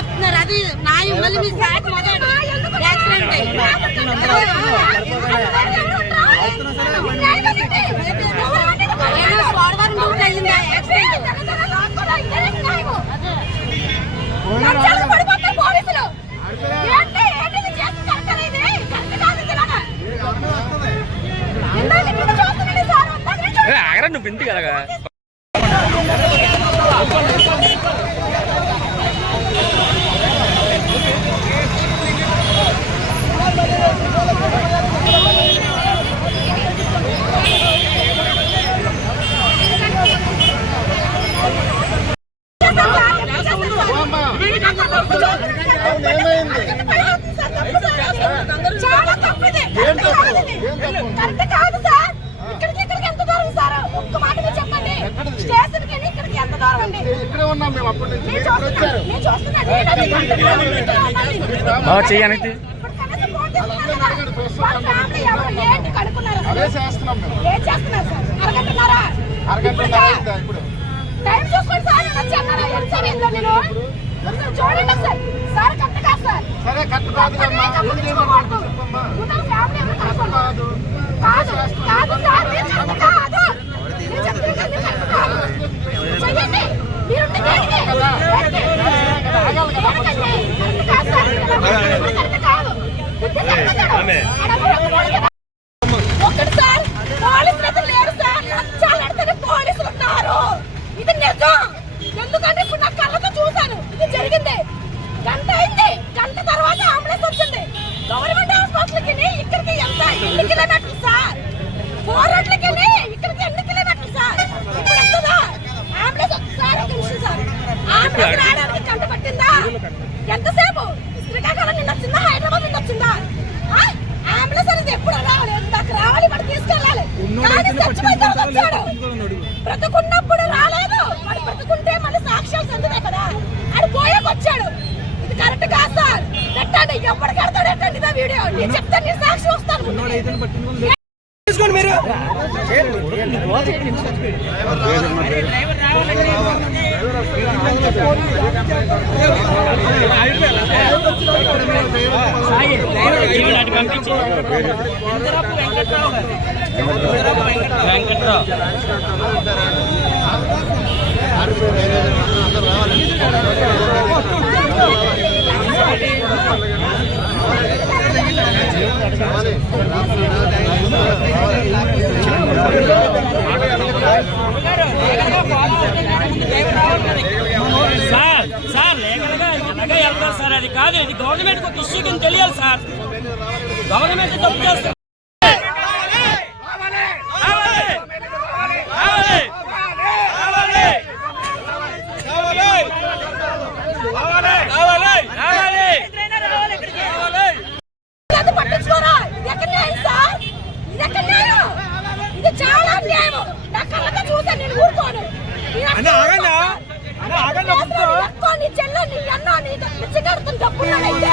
చెప్తున్నారు. అది నాయి మళ్ళీ మీ శాఖ మొదలు యాక్సిడెంట్ అయ్యి. సోడవరం రూట్ అయిందా. యాక్సిడెంట్ ఆగరా నువ్వు ఇంటి కదా చాలా తప్పిది కరెక్ట్ కాదు సార్ ఇక్కడికి ఇక్కడికి ఎంత దూరం సార్ ఒక్క మాట మీరు చెప్పండి స్టేషన్కి ఇక్కడికి ఎంత దూరం అండి ఇక్కడే ఉన్నాం మేము అప్పటి నుంచి. నేను అది ఇప్పుడు? చేస్తున్నాం మేము. అరగంట? అయిందా ఇప్పుడు? టైం చూసుకోండి సార్ నేను వచ్చి అన్నారా? ఎంత సమయంలో నేను ఒకసారి చూడండి సార్. సార్ కరెక్ట్ కాదు సార్. సరే ఏం చేయమంటావు చెప్పమ్మా ఉన్న ఫ్యామిలీ ఎవరు కట్టు కనుక్కోండి. కాదు కాదు కాదు సార్ మీరు కరెక్ట్ కాదు మీరు చెప్పింది మీరు కరెక్ట్ కాదు చెయ్యండి మీరు ఉంటే దేనికి? దేనికి? దేనికండి? కరెక్ట్ కాదు సార్. ఇది కరెక్ట్ కాదు. ఇది ఒక్కటి సార్ పోలీసులు అయితే లేరు సార్. లంచాలు పోలీసులు ఉన్నారు. ఇది నిజం. ఎందుకంటే ఇప్పుడు నా కళ్ళతో చూశాను. ఇది జరిగింది. గంట అయింది. గంట తర్వాత అంబులెన్స్ వచ్చింది. గవర్నమెంట్ హాస్పిటల్కి ఇక్కడికి ఎంత ఎన్ని కిలోమీటర్లు సార్? ఫోర్ రోడ్లకి ఇక్కడికి ఎన్ని కిలోమీటర్లు సార్? ఇప్పుడు వస్తుందా? అంబులెన్స్ ఒకసారి ఒక నిమిషం సార్. అంబులెన్స్ బ్రతుకున్నప్పుడు రాలేదు. వాడు బ్రతుకుంటే మళ్ళీ సాక్ష్యాలు సందుతాయి కదా. ఆడు పోయాక వచ్చాడు. ఇది కరెక్ట్ కాదు సార్. పెట్టండి ఎప్పుడు కడతాడు ఎట్టండి ఇదే వీడియో? నేను చెప్తాను నేను సాక్షి వస్తాను. వెంకట్రావు. సార్ సార్ లేఖనగా ఎలాగా వెళ్తారు సార్? అది కాదు ఇది గవర్నమెంట్ ఒక ఇష్యూ కింద తెలియాలి సార్. గవర్నమెంట్ తప్పు చేస్తారు అది పట్టించుకోరా ఇది ఎక్కడ న్యాయం సార్ ఇది ఎక్కడ న్యాయం ఇది చాలా అన్యాయం నా కళ్ళతో చూసా నేను ఊరుకోను ఇది అక్క- అక్క, నీ చెల్లె, నీ అన్న, నీ పిచ్చిగాడితో డబ్బున్నాడైతే,